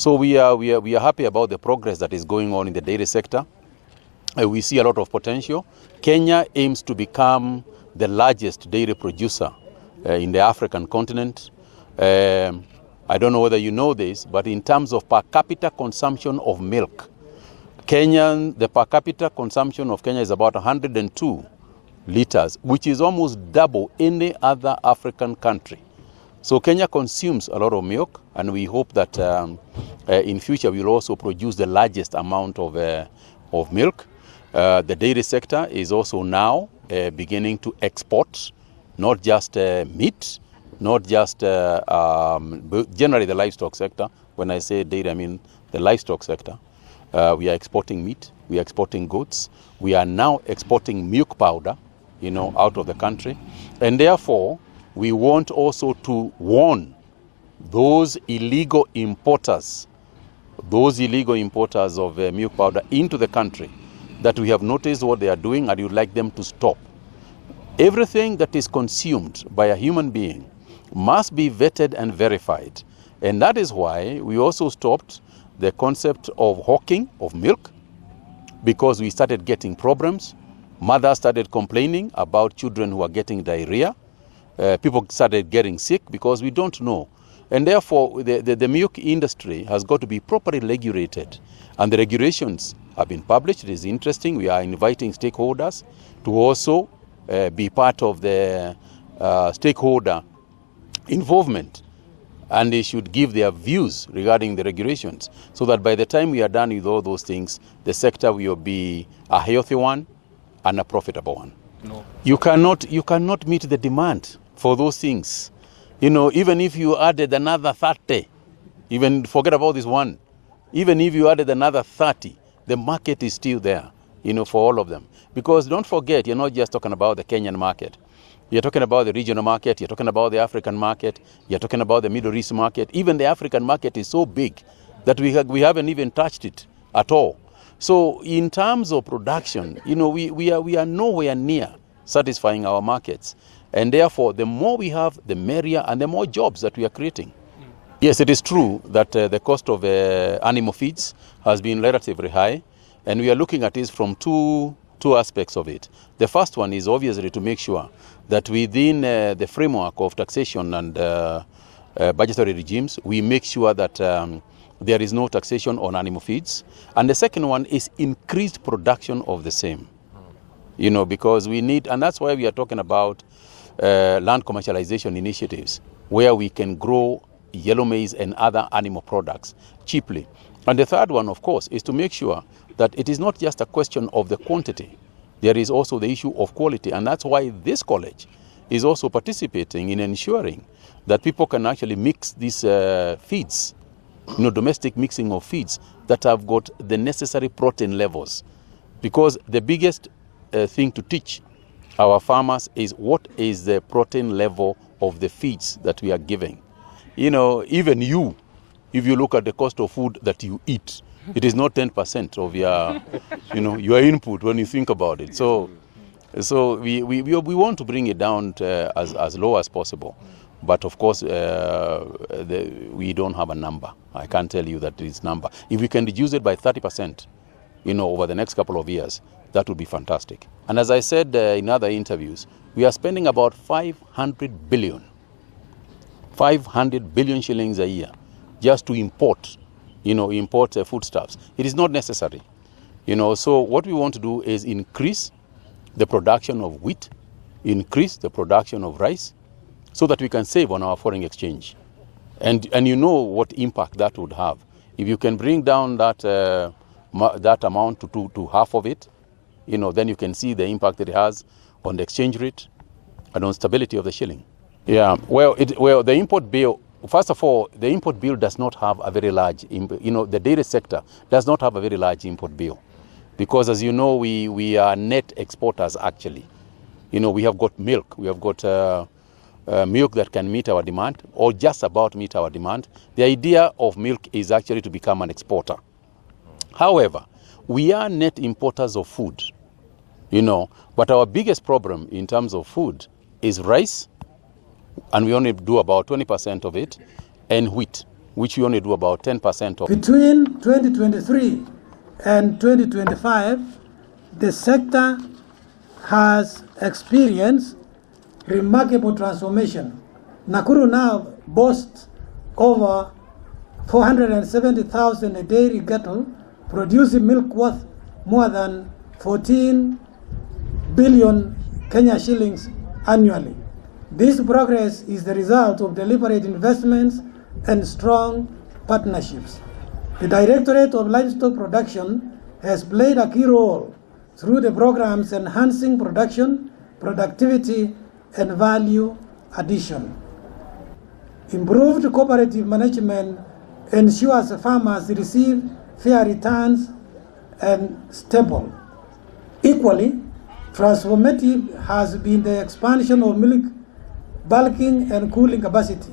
So we are happy about the progress that is going on in the dairy sector. We see a lot of potential. Kenya aims to become the largest dairy producer in the African continent. I don't know whether you know this, but in terms of per capita consumption of milk, the per capita consumption of Kenya is about 102 liters, which is almost double any other African country. So Kenya consumes a lot of milk, and we hope that in future we'll also produce the largest amount of milk. The dairy sector is also now beginning to export, not just meat, not just generally the livestock sector. When I say dairy, I mean the livestock sector. We are exporting meat, we are exporting goods, we are now exporting milk powder, out of the country. And therefore, we want also to warn those illegal importers of milk powder into the country, that we have noticed what they are doing and we would like them to stop. Everything that is consumed by a human being must be vetted and verified. And that is why we also stopped the concept of hawking of milk, because we started getting problems. Mothers started complaining about children who are getting diarrhea. People started getting sick because we don't know. And therefore, the milk industry has got to be properly regulated. And the regulations have been published. It is interesting. We are inviting stakeholders to also be part of the stakeholder involvement. And they should give their views regarding the regulations, so that by the time we are done with all those things, the sector will be a healthy one and a profitable one. No. You cannot meet the demand for those things. Even if you added another 30, even forget about this one, even if you added another 30, the market is still there, for all of them. Because don't forget, you're not just talking about the Kenyan market. You're talking about the regional market, you're talking about the African market, you're talking about the Middle East market. Even the African market is so big that we haven't even touched it at all. So in terms of production, we are nowhere near satisfying our markets. And therefore, the more we have, the merrier, and the more jobs that we are creating. Yes, it is true that the cost of animal feeds has been relatively high, and we are looking at this from two aspects of it. The first one is obviously to make sure that within the framework of taxation and budgetary regimes, we make sure that there is no taxation on animal feeds. And the second one is increased production of the same. Because we need, and that's why we are talking about land commercialization initiatives, where we can grow yellow maize and other animal products cheaply. And the third one, of course, is to make sure that it is not just a question of the quantity. There is also the issue of quality. And that's why this college is also participating in ensuring that people can actually mix these feeds, domestic mixing of feeds that have got the necessary protein levels. Because the biggest thing to teach our farmers is what is the protein level of the feeds that we are giving. Even you, if you look at the cost of food that you eat, it is not 10% of your input when you think about it. So we want to bring it down to as low as possible. But of course, we don't have a number. I can't tell you that this number. If we can reduce it by 30%, over the next couple of years, that would be fantastic. And as I said in other interviews, we are spending about 500 billion shillings a year just to import foodstuffs. It is not necessary. So what we want to do is increase the production of wheat, increase the production of rice, so that we can save on our foreign exchange. And what impact that would have. If you can bring down that amount to half of it, then you can see the impact that it has on the exchange rate and on stability of the shilling. Yeah, the import bill, first of all, the import bill does not have a very large, the dairy sector does not have a very large import bill. Because as you know, we are net exporters actually. We have got milk, we have got milk that can meet our demand, or just about meet our demand. The idea of milk is actually to become an exporter. However, we are net importers of food, but our biggest problem in terms of food is rice, and we only do about 20% of it, and wheat. which we only do about 10% of. Between 2023 and 2025, the sector has experienced remarkable transformation. Nakuru now boasts over 470,000 dairy cattle producing milk worth more than 14 billion Kenya shillings annually. This progress is the result of deliberate investments and strong partnerships. The Directorate of Livestock Production has played a key role through the programs enhancing production, productivity, and value addition. Improved cooperative management ensures farmers receive fair returns and stable. Equally, transformative has been the expansion of milk bulking and cooling capacity.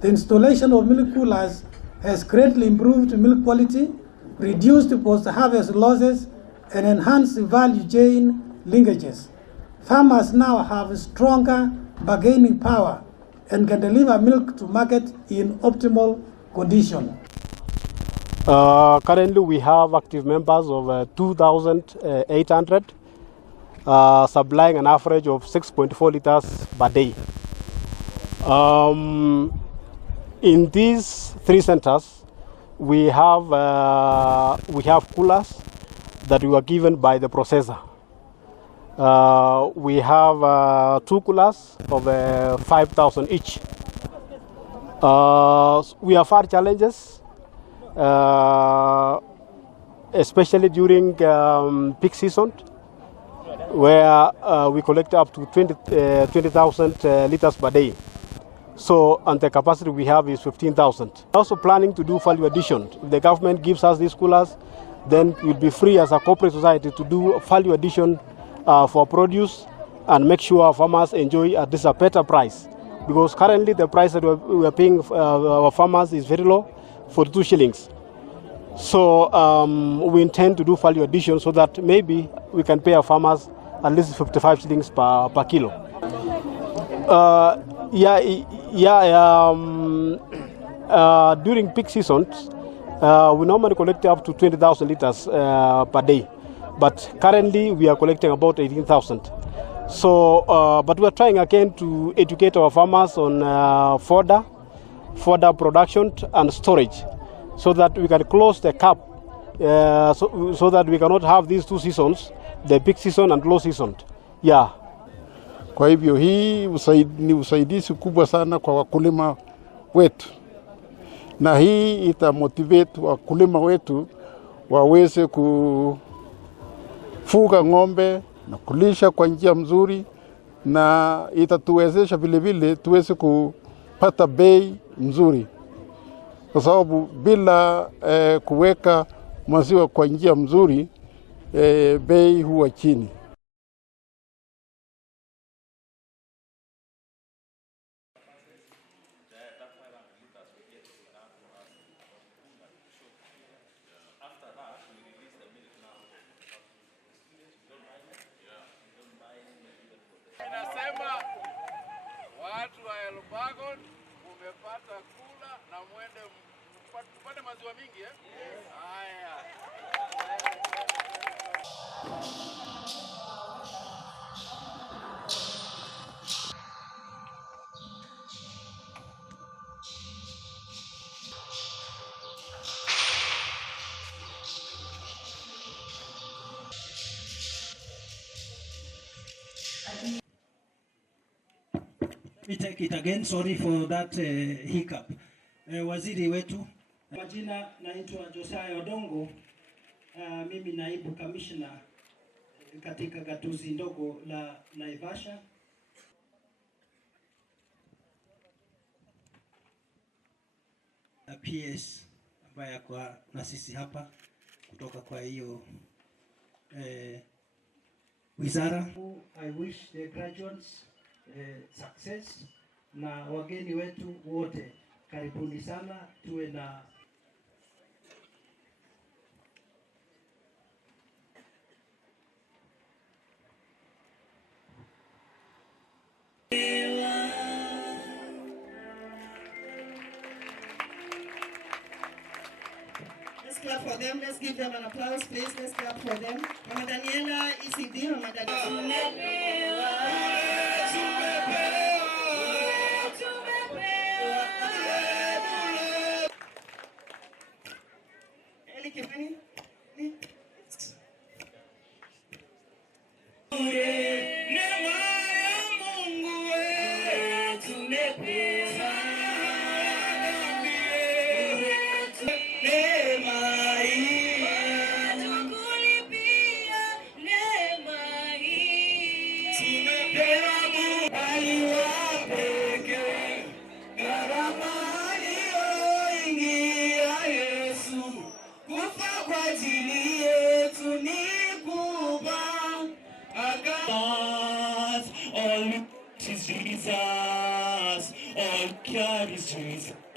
The installation of milk coolers has greatly improved milk quality, reduced post-harvest losses, and enhanced value chain linkages. Farmers now have stronger bargaining power and can deliver milk to market in optimal condition. Currently, we have active members of 2,800, supplying an average of 6.4 liters per day. In these 3 centers, we have coolers that were given by the processor. We have 2 coolers of 5,000 each. We have had challenges, especially during peak season, where we collect up to 20,000 liters per day. So, and the capacity we have is 15,000. Also planning to do value addition. If the government gives us these coolers, then we'll be free as a corporate society to do value addition for produce and make sure our farmers enjoy at least a better price. Because currently the price that we are paying our farmers is very low, 42 shillings. So we intend to do value addition so that maybe we can pay our farmers at least 55 shillings per kilo. During peak seasons, we normally collect up to 20,000 liters per day. But currently we are collecting about 18,000. So, but we are trying again to educate our farmers on fodder production and storage, so that we can close the gap, so that we cannot have these 2 seasons, the peak season and low season. Yeah. Kwa hivyo hii ni usaidizi kubwa sana kwa wakulima wetu, na hii itamotivate wakulima wetu waweze kufuga ng'ombe na kulisha kwa njia mzuri, na itatuwezesha vile vile tuweze kupata bei mzuri, kwa sababu bila kuweka maziwa kwa njia mzuri bei huwa chini. Inasema watu wa Elbagon umepata kula na mwende mpate maziwa mingi eh? Yes. Haya. We take it again, sorry for that hiccup. Waziri wetu, majina naitwa Josiah Odongo, mimi naibu kamishna katika gatuzi ndogo la Naivasha. PS ambaye kwa na sisi hapa kutoka kwa hiyo wizara. I wish the graduates success, na wageni wetu wote karibuni sana, tuwe na clap for them. Let's give them an applause, please. Let's clap for them. Mama Daniela, ECD, Mama Daniela. Eli Kimani. All is Jesus, all care is Jesus.